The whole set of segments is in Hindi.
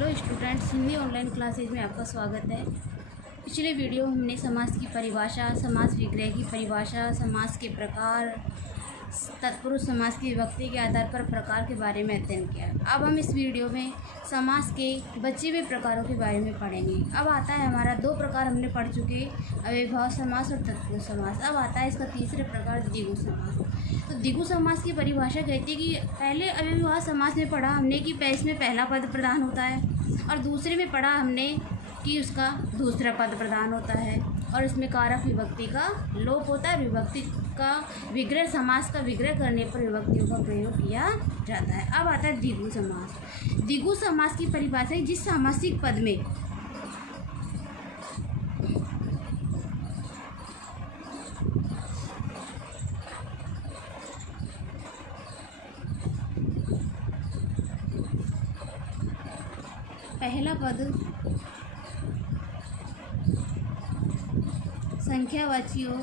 Hello students, Hindi online classes में आपका स्वागत है। पिछले वीडियो हमने समास की परिभाषा, समास विग्रह की परिभाषा, समास के प्रकार, तत्पुरुष समास की विभक्ति के आधार पर प्रकार के बारे में अध्ययन किया। अब हम इस वीडियो में समास के बचे हुए प्रकारों के बारे में पढ़ेंगे। अब आता है हमारा दो प्रकार हमने पढ़ चुके, अव्ययभाव समास और तत्पुरुष समास। अब आता है इसका तीसरा प्रकार द्विगु समास। तो द्विगु समास की परिभाषा कहती है कि पहले अव्ययभाव समास में पढ़ा हमने कि इसमें पहला पद प्रधान होता है, और दूसरे में पढ़ा हमने कि उसका दूसरा पद प्रधान होता है, और इसमें कारक विभक्ति का लोप होता है। विभक्ति का विग्रह, समास का विग्रह करने पर विभक्तियों का प्रयोग किया जाता है। अब आता है द्विगु समास। द्विगु समास की परिभाषा है जिस सामासिक पद में पहला पद संख्यावाची हो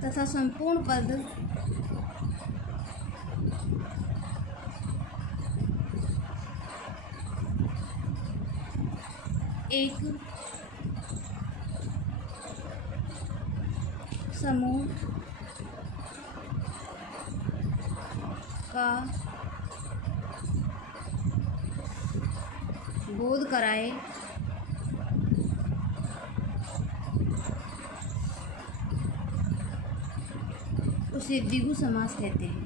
तथा संपूर्ण पद एक समूह का बोध कराए उसे द्विगु समास कहते हैं।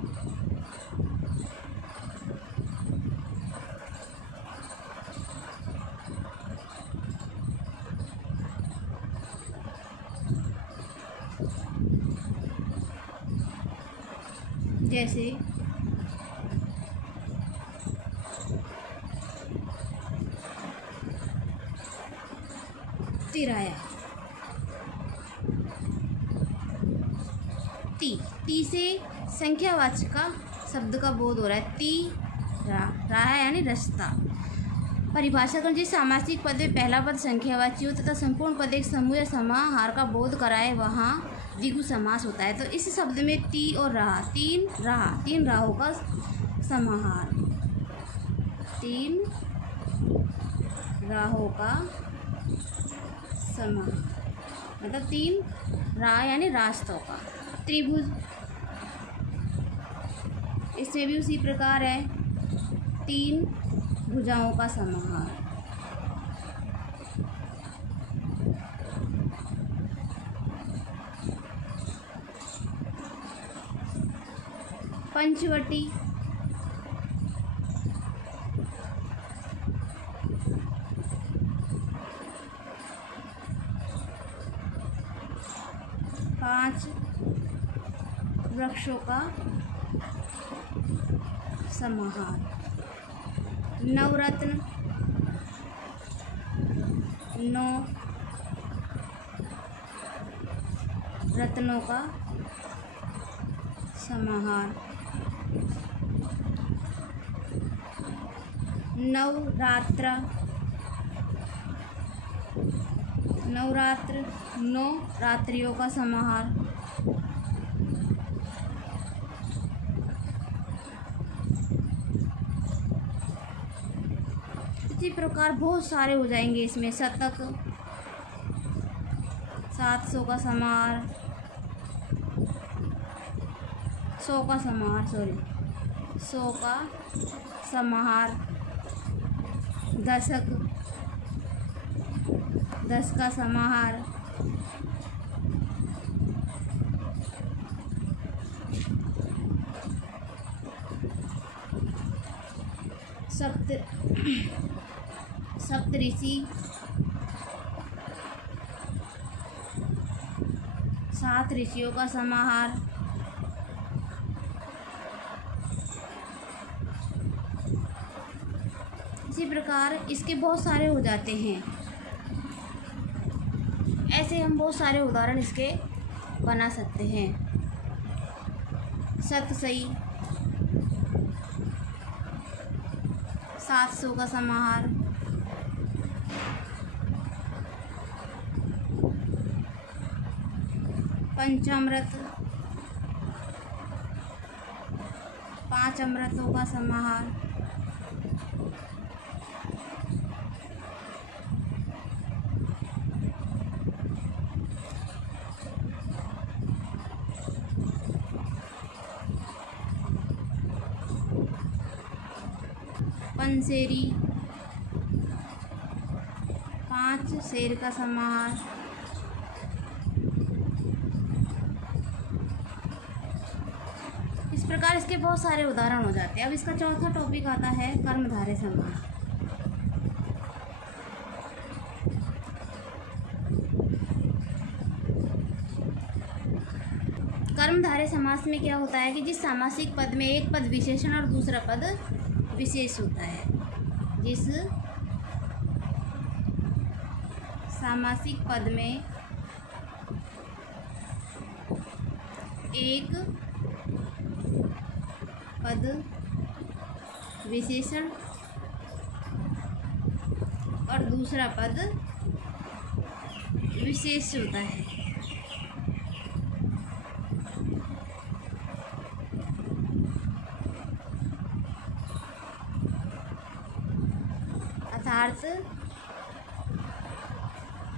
जैसे तिराया, ती से संख्यावाचक का शब्द का बोध हो रहा है। ती रहा यानी रास्ता। परिभाषा कर जिस सामासिक पद में पहला पद संख्यावाची हो तथा संपूर्ण पद एक समूह या समाहार का बोध कराए वहाँ द्विगु समास होता है। तो इस शब्द में ती और रहा, तीन राहों का समाहार, तीन राहों का समाहार, मतलब तीन राह यानी रास्तों का। त्रिभुज, इसमें भी उसी प्रकार है, तीन भुजाओं का समाहार। पंचवटी, पांच वृक्षों का समाहार। नवरत्न, 9 रत्नों का समाहार। नवरात्र, 9 रात्रियों का समाहार। इसी प्रकार बहुत सारे हो जाएंगे इसमें। शतक, 700 का समाहार, 100 का समाहार। दशक, 10 का समाहार। सप्तऋषि, 7 ऋषियों का समाहार। इसी प्रकार इसके बहुत सारे हो जाते हैं। ऐसे हम बहुत सारे उदाहरण इसके बना सकते हैं। सतसई, 700 का समाहार। पंचामृत 5 अमृतों का समाहार, पंसेरी, 5 शेर का समाहार, इस प्रकार इसके बहुत सारे उदाहरण हो जाते हैं। अब इसका चौथा टॉपिक आता है कर्मधारय समास। कर्मधारय समास में क्या होता है कि जिस सामासिक पद में एक पद विशेषण और दूसरा पद विशेष होता है, जिस सामासिक पद में एक पद विशेषण और दूसरा पद विशेष होता है, अर्थात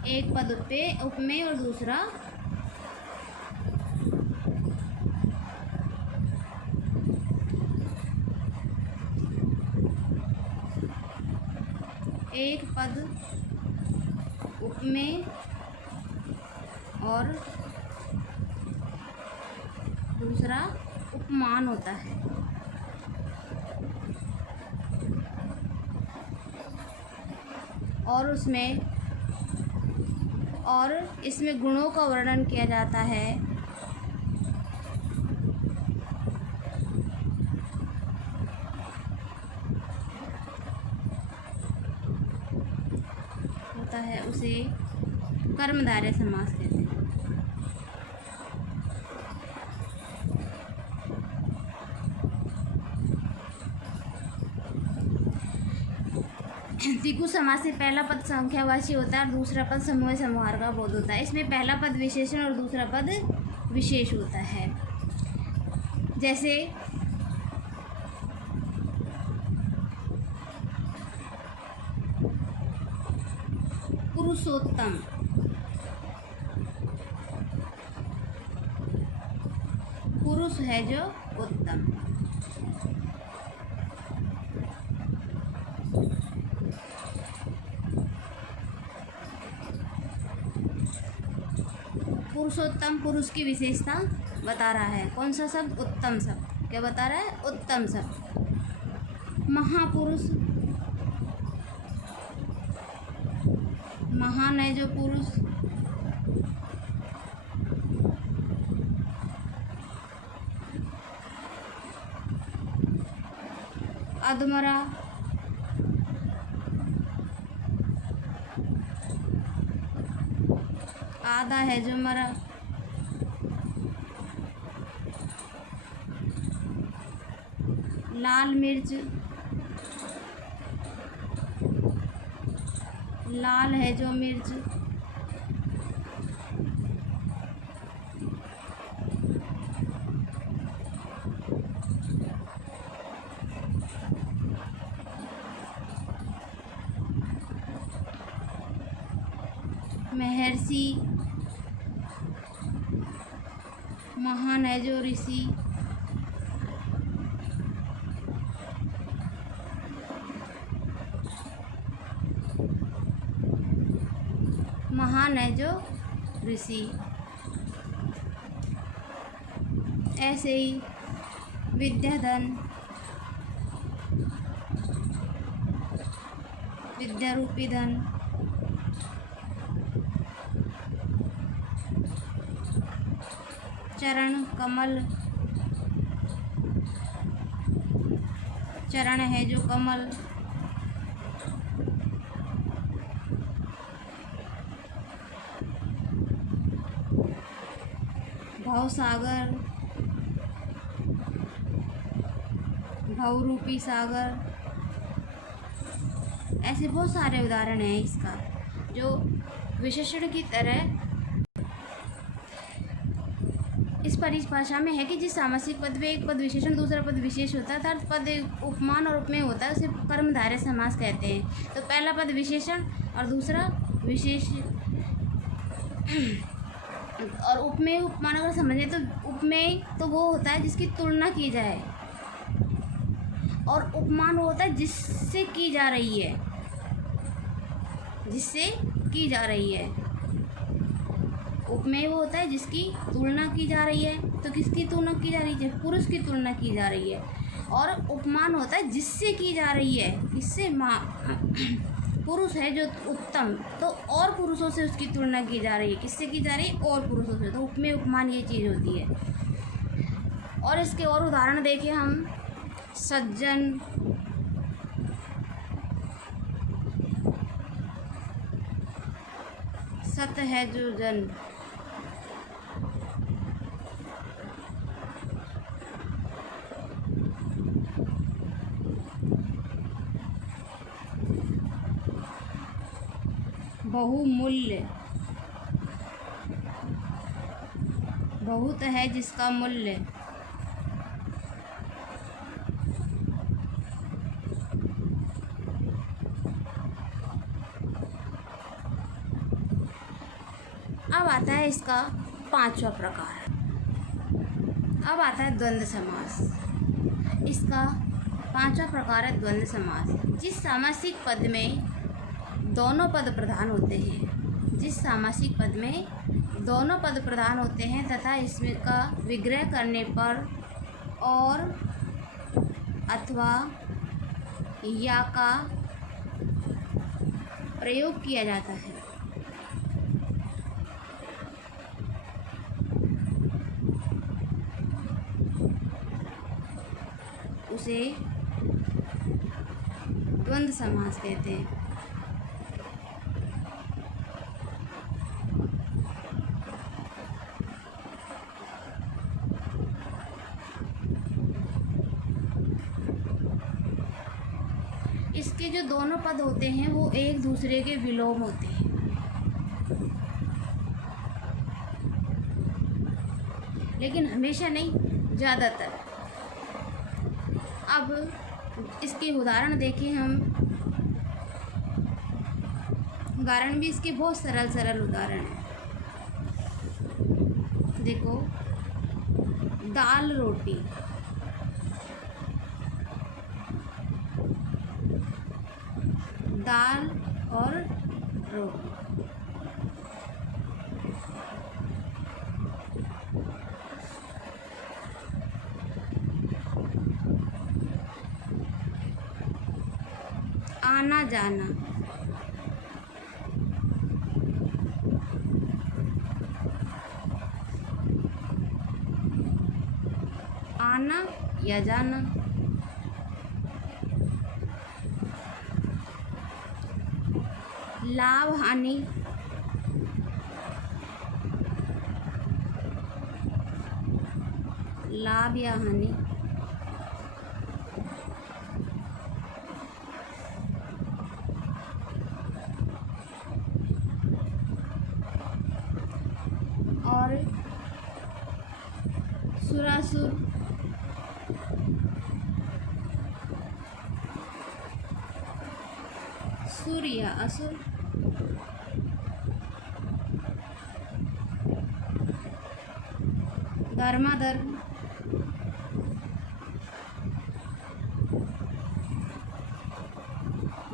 एक पद उपमेय और दूसरा एक पद उपमेय और दूसरा उपमान होता है। और इसमें गुणों का वर्णन किया जाता है। होता है उसे कर्मधारय समास कहते हैं। द्विगु समास से पहला पद संख्यावाची होता है और दूसरा पद समूह समूहार का बोध होता है। इसमें पहला पद विशेषण और दूसरा पद विशेष होता है। जैसे पुरुषोत्तम, पुरुष है जो उत्तम। पुरुषोत्तम पुरुष की विशेषता बता रहा है। कौन सा शब्द? उत्तम शब्द। क्या बता रहा है? उत्तम शब्द। महापुरुष, महान है जो पुरुष। अधमरा, आधा है जो मरा। लाल मिर्च, लाल है जो मिर्च। महर्षि, महान है जो ऋषि। महान है जो ऋषि। ऐसे ही विद्याधन, विद्यारूपी धन। चरण कमल, चरण है जो कमल। भवसागर, भवरूपी सागर। ऐसे बहुत सारे उदाहरण हैं इसका, जो विशेषण की तरह इस परिभाषा में है कि जिस सामासिक पद में एक पद विशेषण दूसरा पद विशेष होता है अर्थात पद उपमान और उपमेय होता है उसे कर्मधारय समास कहते हैं। तो पहला पद विशेषण और दूसरा विशेष और उपमेय उपमान अगर समझें तो उपमेय तो वो होता है जिसकी तुलना की जाए और उपमान वो होता है जिससे की जा रही है, जिससे की जा रही है। उपमेय वो होता है जिसकी तुलना की जा रही है। तो किसकी तुलना की जा रही है? पुरुष की तुलना की जा रही है। और उपमान होता है जिससे की जा रही है, किससे? पुरुष है जो उत्तम, तो और पुरुषों से उसकी तुलना की जा रही है। किससे की जा रही है? और पुरुषों से। तो उपमेय उपमान ये चीज़ होती है। और इसके और उदाहरण देखें हम, सज्जन, सत है जो जन, बहुमूल्य, बहुत है जिसका मूल्य, अब आता है इसका पांचवा प्रकार। अब आता है द्वंद्व समास। इसका पांचवा प्रकार है द्वंद्व समास। जिस सामासिक पद में दोनों पद प्रधान होते हैं, जिस सामासिक पद में दोनों पद प्रधान होते हैं तथा इसमें का विग्रह करने पर और अथवा या का प्रयोग किया जाता है, उसे द्वंद्व समास कहते हैं। इसके जो दोनों पद होते हैं वो एक दूसरे के विलोम होते हैं। लेकिन हमेशा नहीं, ज़्यादातर। अब इसके उदाहरण देखें हम। उदाहरण भी इसके बहुत सरल सरल उदाहरण हैं। देखो, दाल रोटी, दाल और रोटी। आना जाना, आना या जाना। लाभ हानि, लाभ या हानि। और सुरासुर, सुर या असुर। धर्माधर्म,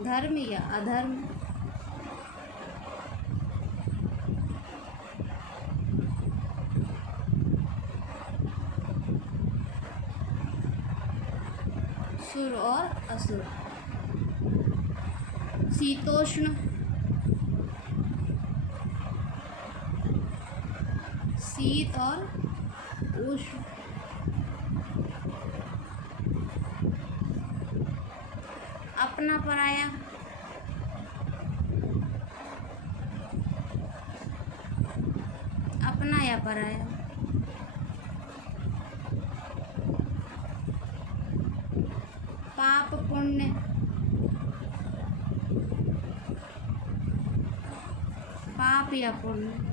धर्म या अधर्म। सुर और असुर। शीतोष्ण, शीत और उष्ण। अपना पराया, अपना या पराया। पाप पुण्य, पाप या पुण्य।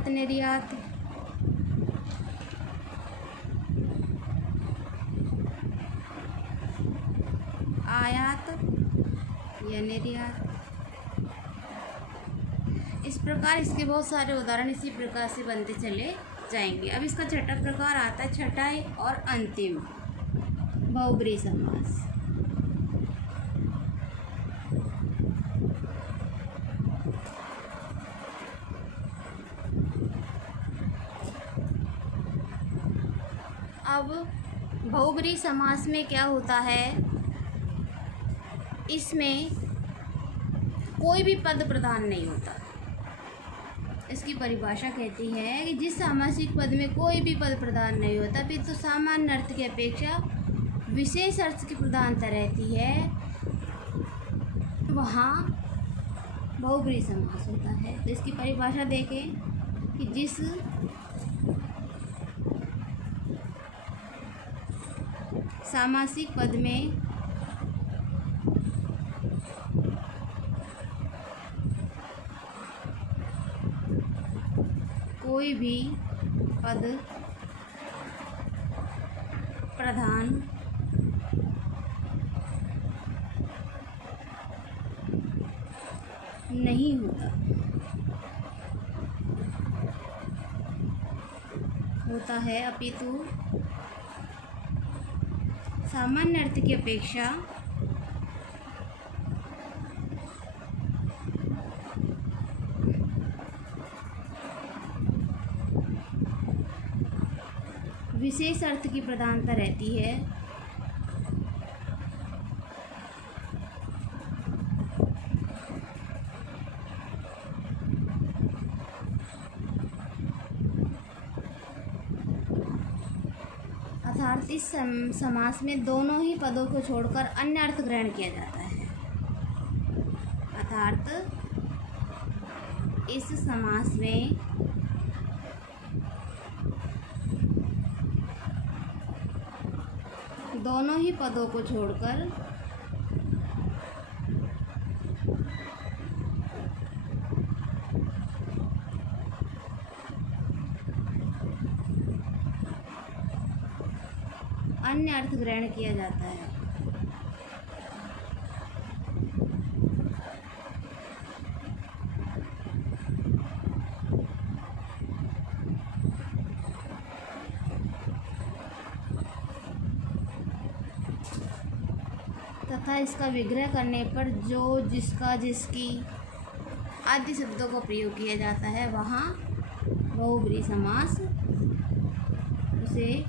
आयात निर्यात, आयात या निर्यात। इस प्रकार इसके बहुत सारे उदाहरण इसी प्रकार से बनते चले जाएंगे। अब इसका छठा प्रकार आता है, छठा और अंतिम, बहुब्रीहि समास। अब बहुब्रीहि समास में क्या होता है, इसमें कोई भी पद प्रधान नहीं होता। इसकी परिभाषा कहती है कि जिस सामासिक पद में कोई भी पद प्रधान नहीं होता फिर तो सामान्य अर्थ की अपेक्षा विशेष अर्थ की प्रधानता रहती है, वहाँ बहुब्रीहि समास होता है। तो इसकी परिभाषा देखें कि जिस सामासिक पद में कोई भी पद प्रधान नहीं होता है, अपितु सामान्य अर्थ की अपेक्षा विशेष अर्थ की प्रधानता रहती है। अर्थात इस समास में दोनों ही पदों को छोड़कर अन्य अर्थ ग्रहण किया जाता है। अर्थात इस समास में दोनों ही पदों को छोड़कर अन्य अर्थ ग्रहण किया जाता है। तथा इसका विग्रह करने पर जो, जिसका, जिसकी आदि शब्दों का प्रयोग किया जाता है वहाँ बहुब्रीहि समास उसे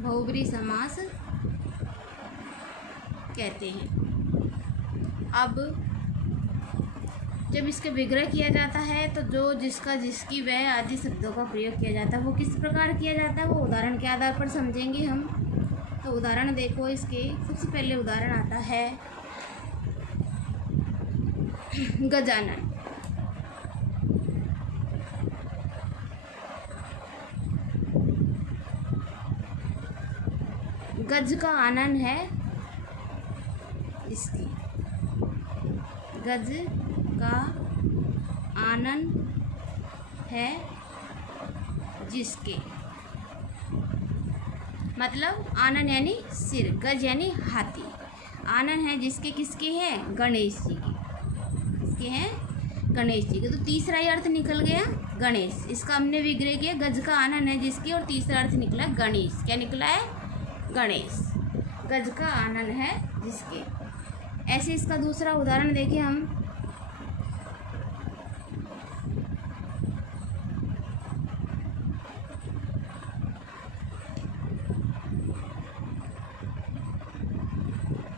बहुब्रीहि समास कहते हैं। अब जब इसका विग्रह किया जाता है तो जो, जिसका, जिसकी, वह आदि शब्दों का प्रयोग किया जाता है वो किस प्रकार किया जाता है वो उदाहरण के आधार पर समझेंगे हम। तो उदाहरण देखो, इसके सबसे पहले उदाहरण आता है गजानन। गज का आनन है इसकी, गज का आनन है जिसके, मतलब आनन यानी सिर, गज यानी हाथी, आनन है जिसके, किसके हैं, गणेश जी के, किसके हैं, गणेश जी के। तो तीसरा ही अर्थ निकल गया गणेश। इसका हमने विग्रह किया, गज का आनन है जिसकी, और तीसरा अर्थ निकला गणेश। क्या निकला है, गणेश। गज का आनन है जिसके। ऐसे इसका दूसरा उदाहरण देखिए हम,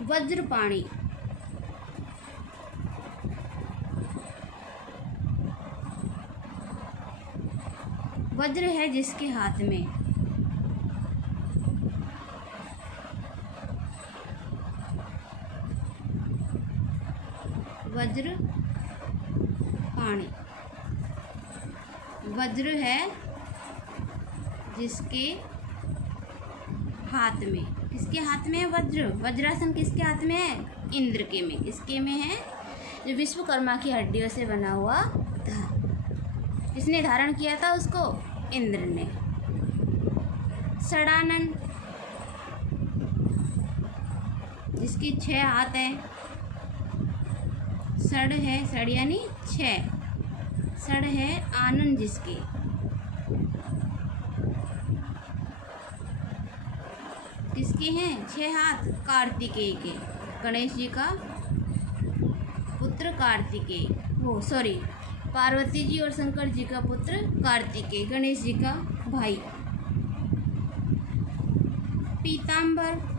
वज्रपाणी। वज्र है जिसके हाथ में, वज्र पाणी। वज्र है जिसके हाथ में, किसके हाथ में है वज्र? वज्रासन किसके हाथ में है? इंद्र के में। किसके में है? जो विश्वकर्मा की हड्डियों से बना हुआ था। किसने धारण किया था उसको? इंद्र ने। षडानन जिसकी 6 हाथ हैं। षड है, षड यानी 6, षड है आनंद जिसके। किसके हैं 6 हाथ? कार्तिकेय के। गणेश जी का पुत्र कार्तिकेय, वो सॉरी पार्वती जी और शंकर जी का पुत्र कार्तिकेय, गणेश जी का भाई। पीताम्बर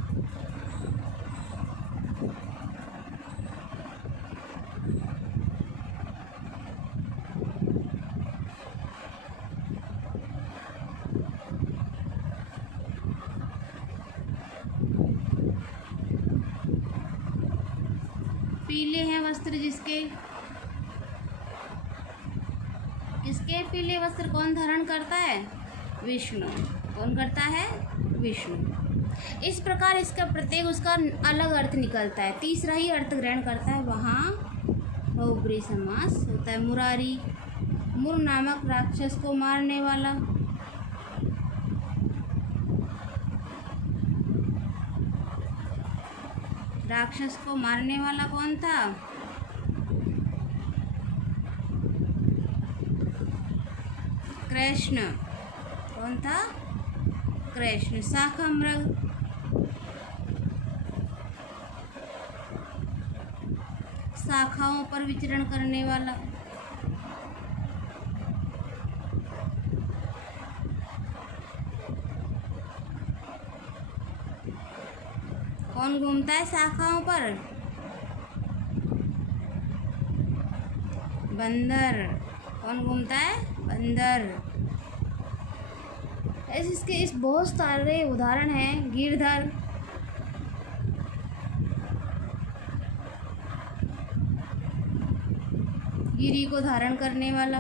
पीले हैं वस्त्र जिसके। इसके पीले वस्त्र कौन धारण करता है? विष्णु। कौन करता है? विष्णु। इस प्रकार इसका प्रत्येक उसका अलग अर्थ निकलता है, तीसरा ही अर्थ ग्रहण करता है। वहाँ बहुब्रीहि समास होता है। मुरारी, मुर नामक राक्षस को मारने वाला। राक्षस को मारने वाला कौन था? कृष्ण। कौन था? कृष्ण। शाकम्भरी, शाखाओं पर विचरण करने वाला। कौन घूमता है शाखाओं पर? बंदर। कौन घूमता है? बंदर। इसके इस बहुत सारे उदाहरण हैं। गिरधर, गिरी को धारण करने वाला।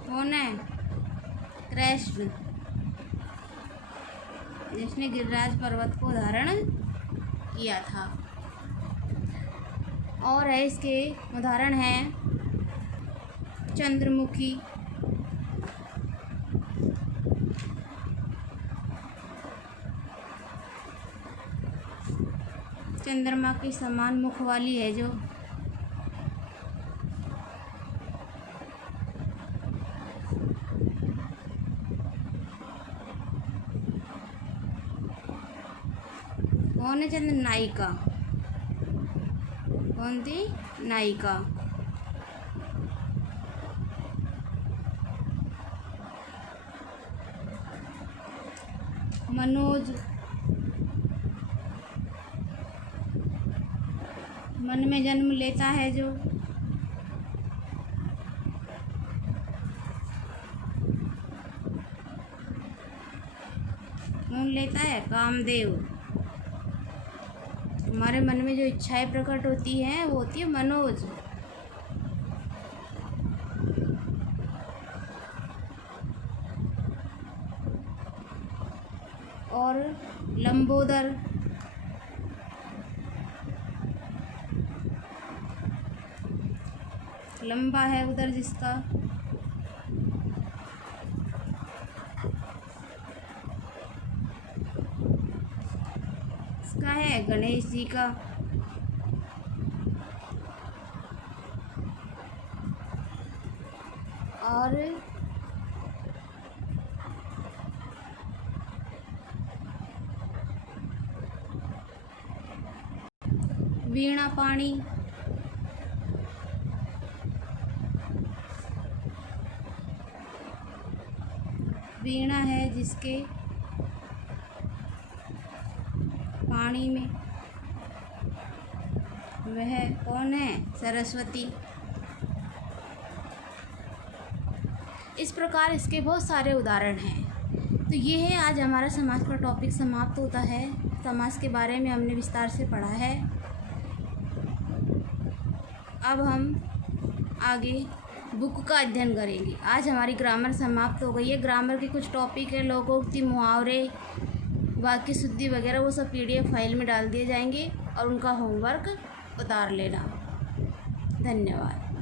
कौन है? कृष्ण, जिसने गिरिराज पर्वत को धारण किया था। और है इसके उदाहरण हैं चंद्रमुखी, चंद्रमा के समान मुख वाली है जो। कौन है? चंद्र नायिका। कौन थी? नायिका। मनोज, मन में जन्म लेता है जो। कौन लेता है? कामदेव। हमारे मन में जो इच्छाएं प्रकट होती हैं वो होती है मनोज। और लंबोदर, लंबा है उधर जिसका। इसका है गणेश जी का। और वीणा पाणी, वीणा है जिसके पानी में। वह कौन है? सरस्वती। इस प्रकार इसके बहुत सारे उदाहरण हैं। तो ये है आज हमारा समाज का टॉपिक समाप्त होता है। समाज के बारे में हमने विस्तार से पढ़ा है। अब हम आगे बुक का अध्ययन करेंगे। आज हमारी ग्रामर समाप्त हो गई है। ग्रामर के कुछ टॉपिक है, लोकोक्ति, मुहावरे, वाक्य शुद्धि वगैरह, वो सब PDF फाइल में डाल दिए जाएंगे और उनका होमवर्क उतार लेना। धन्यवाद।